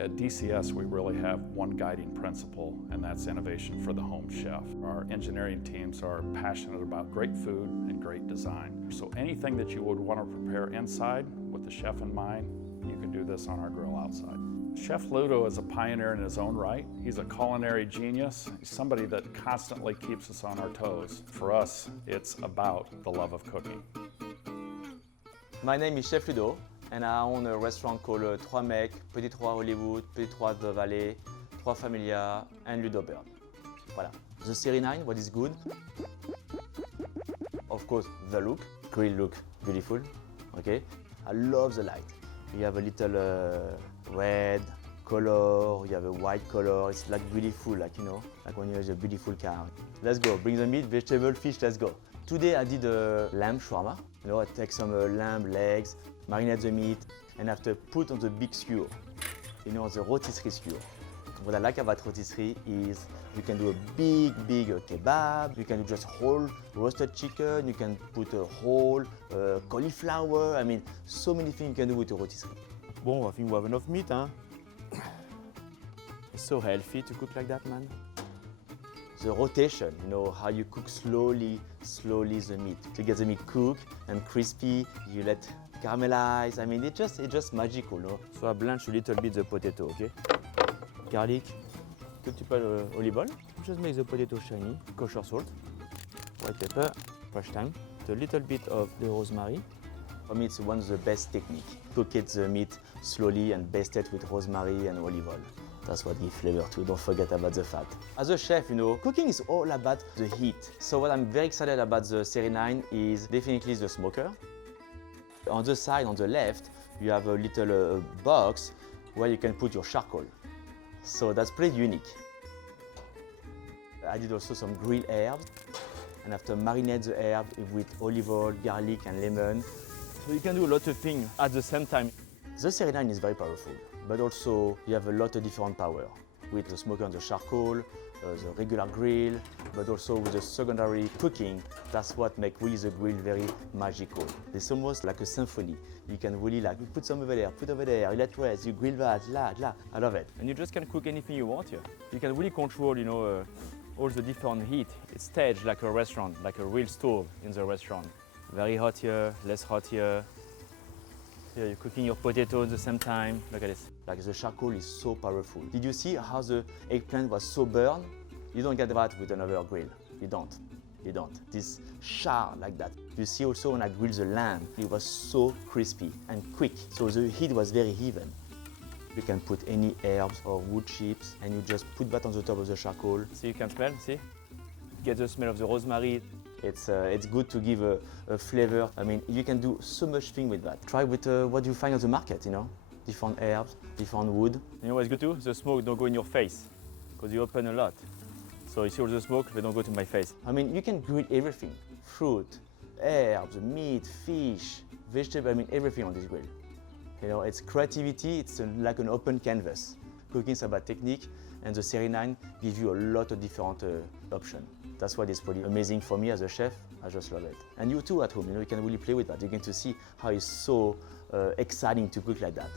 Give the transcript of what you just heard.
At DCS, we really have one guiding principle, and that's innovation for the home chef. Our engineering teams are passionate about great food and great design. So anything that you would want to prepare inside with the chef in mind, you can do this on our grill outside. Chef Ludo is a pioneer in his own right. He's a culinary genius. He's somebody that constantly keeps us on our toes. For us, it's about the love of cooking. My name is Chef Ludo, and I own a restaurant called Trois Mecs, Petit Trois Hollywood, Petit Trois de Vallée, Trois Familia, and Ludo Bird. Voilà. The Series 9, what is good? Of course, the look. Grill look beautiful, okay? I love the light. You have a little red color, you have a white color. It's like beautiful, like, you know, like when you have a beautiful car. Let's go, bring the meat, vegetable, fish, let's go. Today I did a lamb shawarma. You know, I take some lamb legs, marinate the meat, and after put on the big skewer, you know, the rotisserie skewer. What I like about rotisserie is you can do a big kebab, you can do just whole roasted chicken, you can put a whole cauliflower. I mean, so many things you can do with a rotisserie. Bon, I think we have enough meat, huh? It's so healthy to cook like that, man. The rotation, you know, how you cook slowly the meat. To get the meat cooked and crispy, you let caramelize. I mean, it's just magical, no? So I blanch a little bit the potato, okay? Garlic, tout petit peu olive oil. Just make the potato shiny, kosher salt, white pepper, fresh thyme, a little bit of the rosemary. For me, it's one of the best techniques. Cook it the meat slowly and baste it with rosemary and olive oil. That's what gives flavor too, don't forget about the fat. As a chef, you know, cooking is all about the heat. So what I'm very excited about the Series 9 is definitely the smoker. On the side, on the left, you have a little box where you can put your charcoal. So that's pretty unique. I did also some grilled herbs, and after marinate the herb with olive oil, garlic and lemon. So you can do a lot of things at the same time. The Series 9 is very powerful, but also you have a lot of different power with the smoker and the charcoal, the regular grill, but also with the secondary cooking. That's what makes really the grill very magical. It's almost like a symphony. You can really like, you put some over there, put over there, you let rest, you grill that, la. I love it. And you just can cook anything you want here. You can really control, you know, all the different heat. It's staged like a restaurant, like a real stove in the restaurant. Very hot here, less hot here. Here you're cooking your potato at the same time. Look at this. Like the charcoal is so powerful. Did you see how the eggplant was so burned? You don't get that with another grill. You don't. This char like that. You see also when I grilled the lamb, it was so crispy and quick. So the heat was very even. You can put any herbs or wood chips and you just put that on the top of the charcoal. So you can smell, see? Get the smell of the rosemary. It's good to give a flavor. I mean, you can do so much thing with that. Try with what you find on the market, you know? Different herbs, different wood. You know what's good too? The smoke don't go in your face, because you open a lot. So you see all the smoke, they don't go to my face. I mean, you can grill everything. Fruit, herbs, meat, fish, vegetable, I mean, everything on this grill. You know, it's creativity, it's like an open canvas. Cooking is about technique, and the Series 9 gives you a lot of different options. That's why it's pretty amazing for me as a chef. I just love it. And you too at home, you know, you can really play with that. You're going to see how it's so exciting to cook like that.